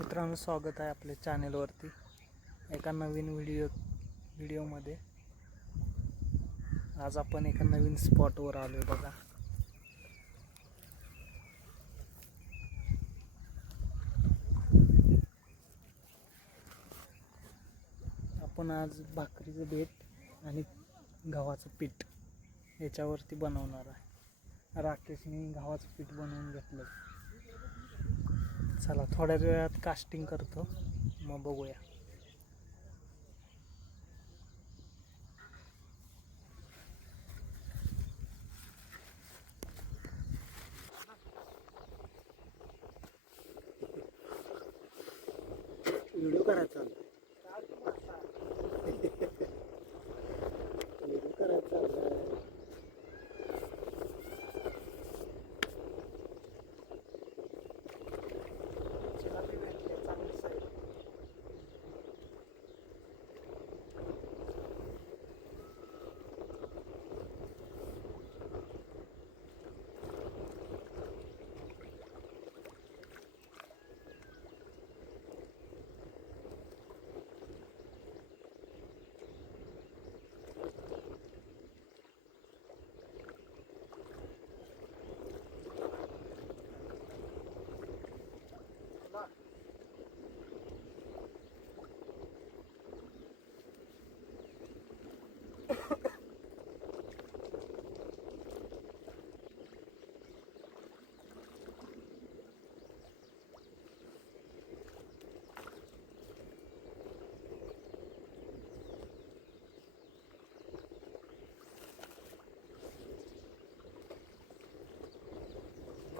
मित्रांनो स्वागत आहे आपल्या चॅनेलवरती एका नवीन व्हिडिओ व्हिडिओमध्ये आज आपण एका नवीन स्पॉटवर आलो आहे बघा. आपण आज भाकरीचं बेट आणि गव्हाचं पीठ याच्यावरती बनवणार आहे. राकेशने गव्हाचं पीठ बनवून घेतलं चला थोड्याच वेळात कास्टिंग करतो. मग बघूया. व्हिडिओ करायचा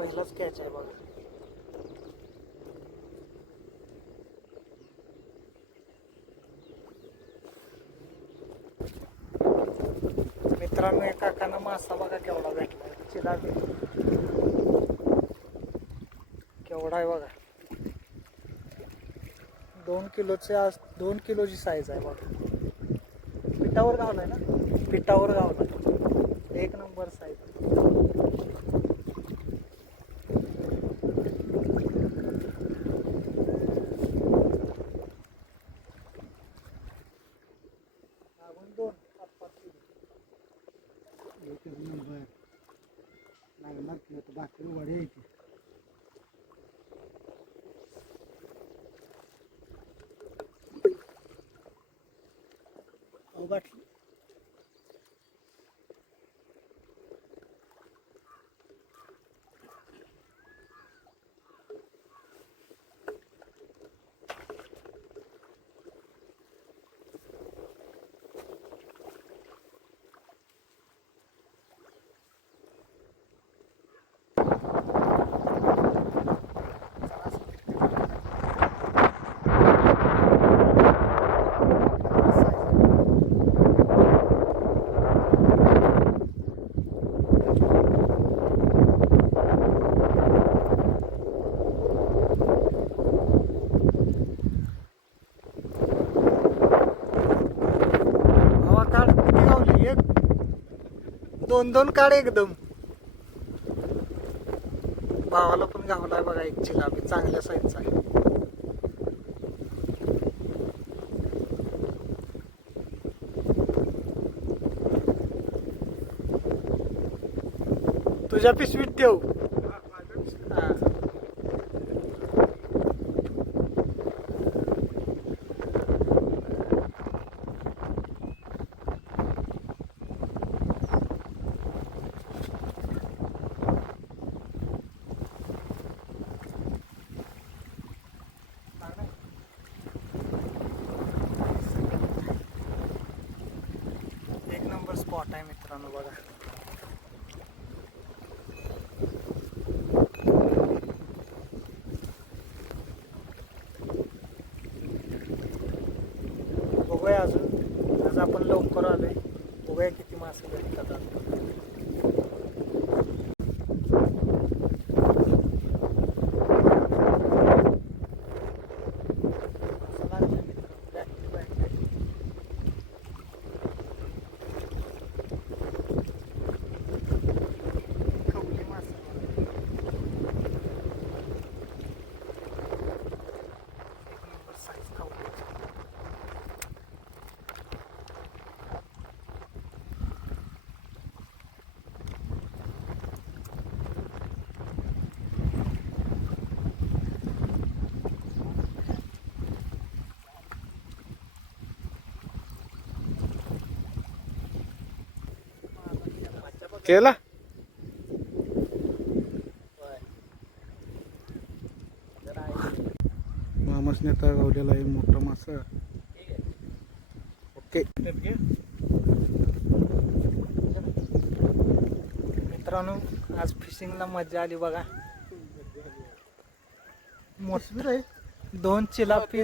पहिलाच कॅच आहे बघा. मित्रांनो एका काकांना मासा बघा केवढा भेटला. चिला केवढा आहे बघा. दोन किलोचे आज दोन किलोची साईज आहे बघा. पिठावर गावलाय ना? पिठावर गावला एक नंबर साईज दोन पाच पाच किलो एकच नंबर लागणार की आता भाकरी वडे यायची अहो दोन दोन काढ एकदम. भावाला पण गावलाय बघा एक चिलाबी चांगल्या साईजचा आहे. तुझ्या पिशवीत ठेव हा. एक नंबर स्पॉट आहे मित्रांनो बघा. बघूया अजून. आज आपण लवकर आलोय. बघूया किती मासे भेटतात आज. असं लागलं मित्रांनो, back to back back. खवले मासे बघा. केला? मामास नेता गावलेला आहे मोठा मासा. ओके. मित्रांनो आज फिशिंगला मजा आली बघा. मोठ दोन चिलापी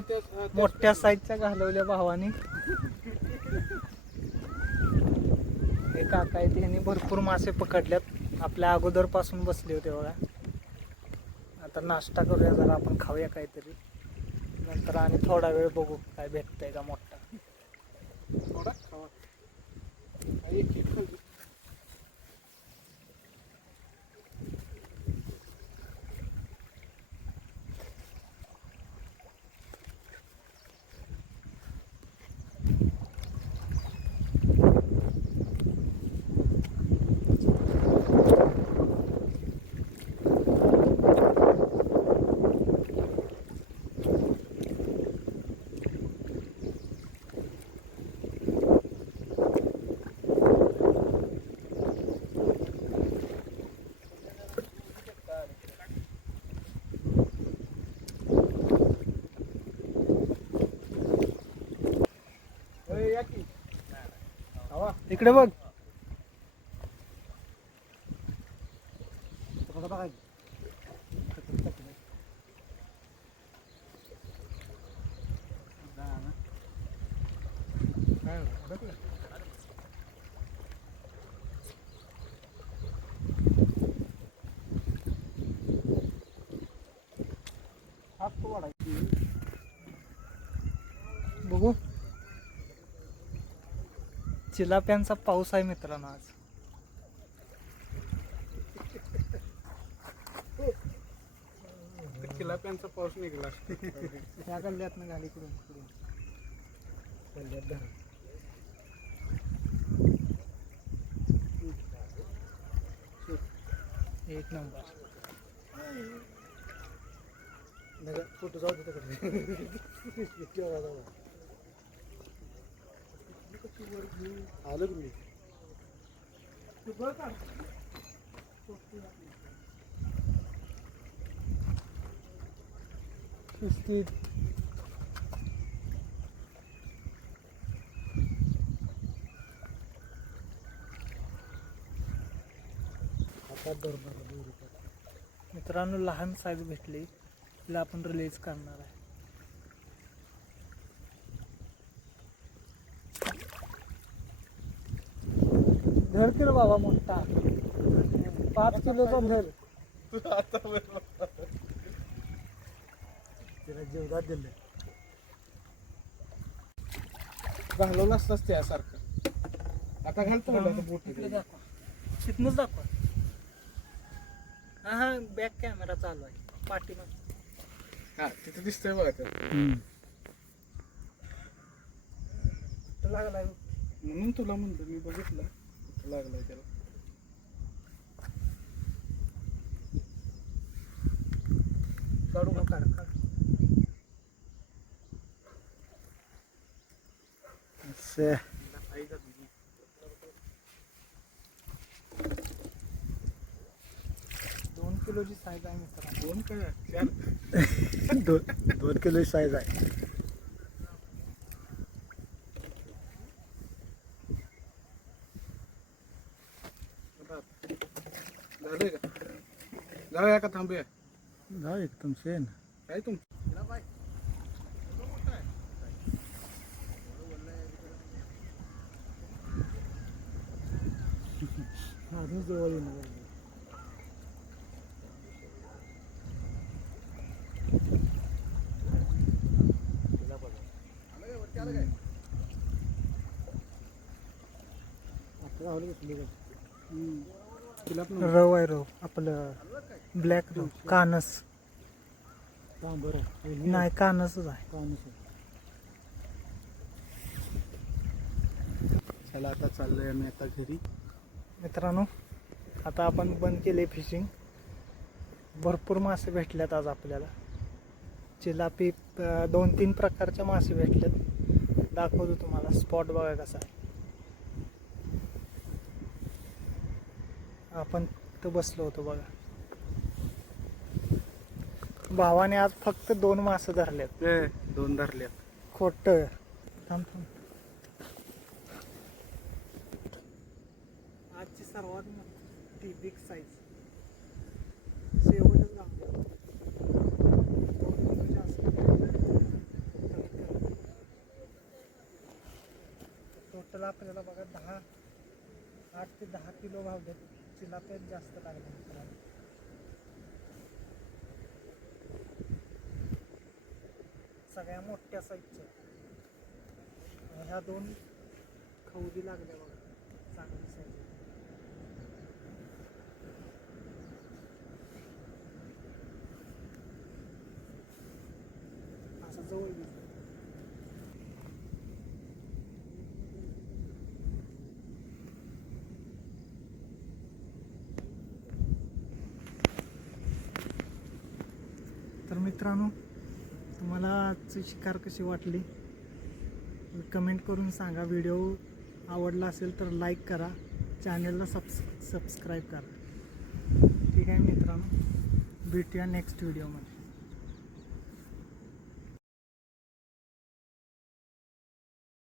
मोठ्या साईजच्या घालवल्या भावानी. भरपूर मासे पकडल्यात. आपल्या अगोदरपासून बसले होते बघा. आता नाश्ता करूया जरा आपण खाऊया काहीतरी. नंतर आणि थोडा वेळ बघू काय भेटतंय का मोठा. थोडा खावा. इकडे बघ बघा, हात तो वाढायची. बघू चिलाप्यांचा पाऊस आहे मित्रांनो आज. चिलाप्यांचा पाऊस निघाला. त्या गल्ल्यातनं घाली इकडून इकडून गल्ल्यात धरा. एक नंबर. फोटो जाऊ दे तिकडे? आलं तुम्ही शिस्तीत. मित्रांनो लहान साईज भेटली. तिला आपण रिलीज करणार आहे. धर की रे बाबा मोठा. पाच किलोचा धर तिला जेवढा दिले घालवलं असताच त्यासारखं आता घालतो म्हणलं आता बोट इकडे दाखवा. तिथनंच दाखवा. हा हा बॅक कॅमेरा चालू आहे. पाठीमाग. हा तिथं दिसतंय बघा ते लागलाय. म्हणून तुला म्हणतो मी बघितलं. लागलाय त्याला. काढू का? काढ काढ. दोन किलोची साईज आहे मित्रांनो दोन काय दोन दोन किलो साईज आहे. जाऊया का थांबूया जाऊ एकदम सेन काय तुम अजून जवळ येणार तिला पण रव आहे रव आपलं ब्लॅक रव कानस. बरं नाही कानसच आहे. चला आता चाललोय आम्ही आता घरी. मित्रांनो आता आपण बंद केले फिशिंग भरपूर मासे भेटल्यात आज आपल्याला. चिलापी दोन तीन प्रकारच्या मासे भेटल्यात. दाखवतो तुम्हाला स्पॉट बघा कसा आहे. आपण तर बसलो होतो बघा. भावाने आज फक्त दोन मासे धरल्यात. दोन धरल्या खोट. थांब थांब. आजची सर्वात मोठी बिग साईज शेवटच गाव टोटल आपल्याला बघा दहा आठ ते दहा किलो भाव चिलाप्यात जास्त लागले मित्रांनो. सगळ्या मोठ्या साईजच्या ह्या दोन खवली लागल्या बघा चांगली साईज असं जवळ तर मित्रांनो तुम्हाला आजची शिकार कशी वाटली? कमेंट करून सांगा. व्हिडिओ आवडला असेल तर लाईक करा. चॅनलला सबस् सबस्क्राईब करा. ठीक आहे मित्रांनो भेटूया नेक्स्ट व्हिडिओमध्ये